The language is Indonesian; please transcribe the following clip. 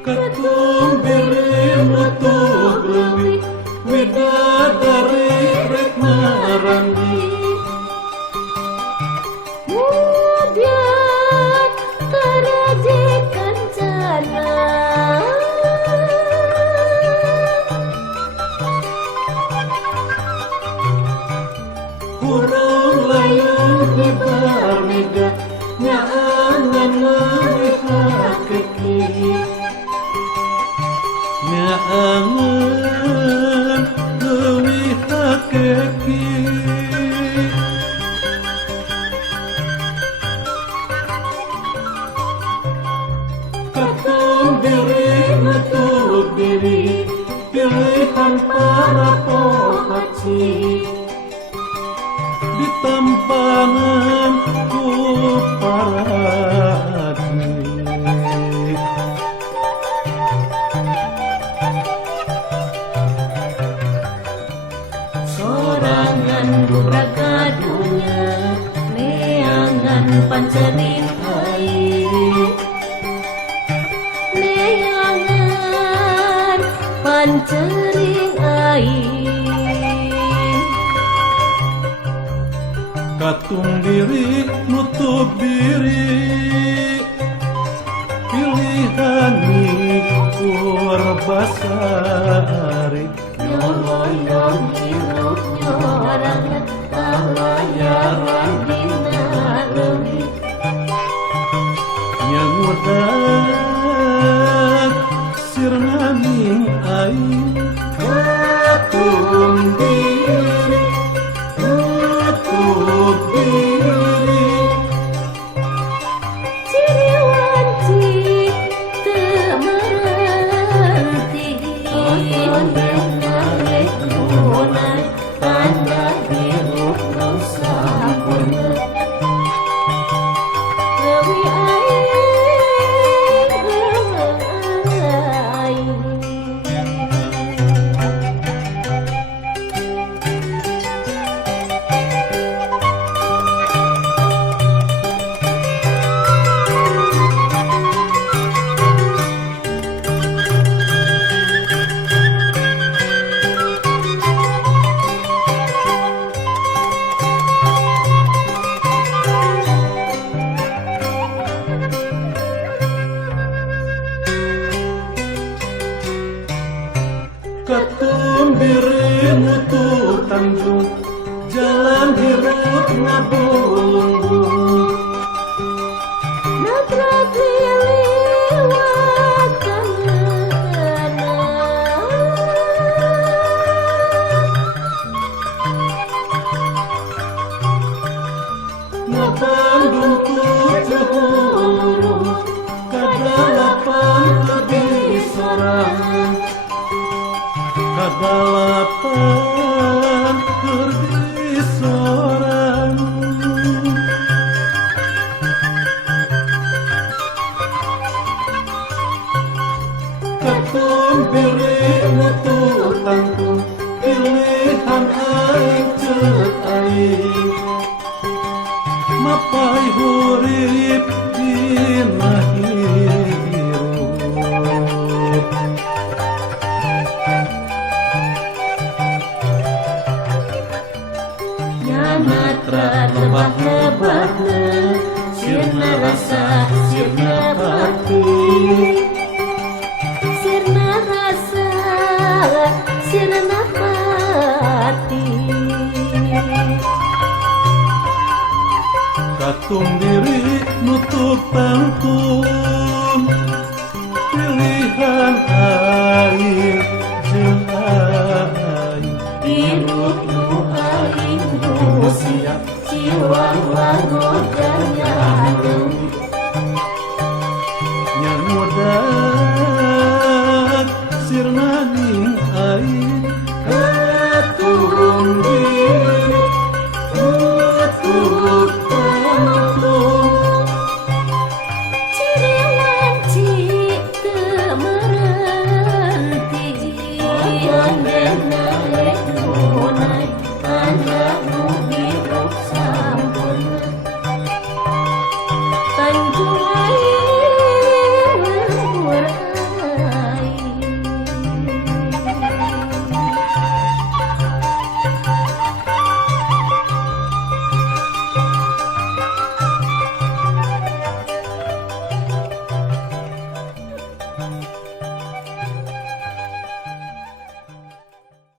Ketumbiri nutup leuwih widadari rek marangi Mudian karaje kancana Kurang layung hibar mega nyaangan melihat keki nyaangan melihat keki Ketum diri nutup diri pilihan para pohaci Ditampangan ku paradik Sorangan burakadunya neangan pancening air neangan pancering air Katung diri nutup diri pilihan nikur basari nyolong hirup nyorang talayaran dina leuwih nyangudak sirna ning aing katung diri nutup diri ciri wanci teu merti ngarek nunai tanda hirup nu sampurna leuwih aing Ketum diri nutup tanjung jalan hirup ngabulung Nabrak liliwat kemana Ngabandung tujuh huruf kadalapan lebih sorang kadalapan lebih sorang Ketum diri nutup tangtung pilihan aing ceuk aing mapai hurip dina hirup Nyanatra lebah-lebahna sirna rasa sirna pati sirna rasa sirna pati Katung diri nutup tangtung pilihan aing jeung aing hirup nu aing nu siap ciwang wangoda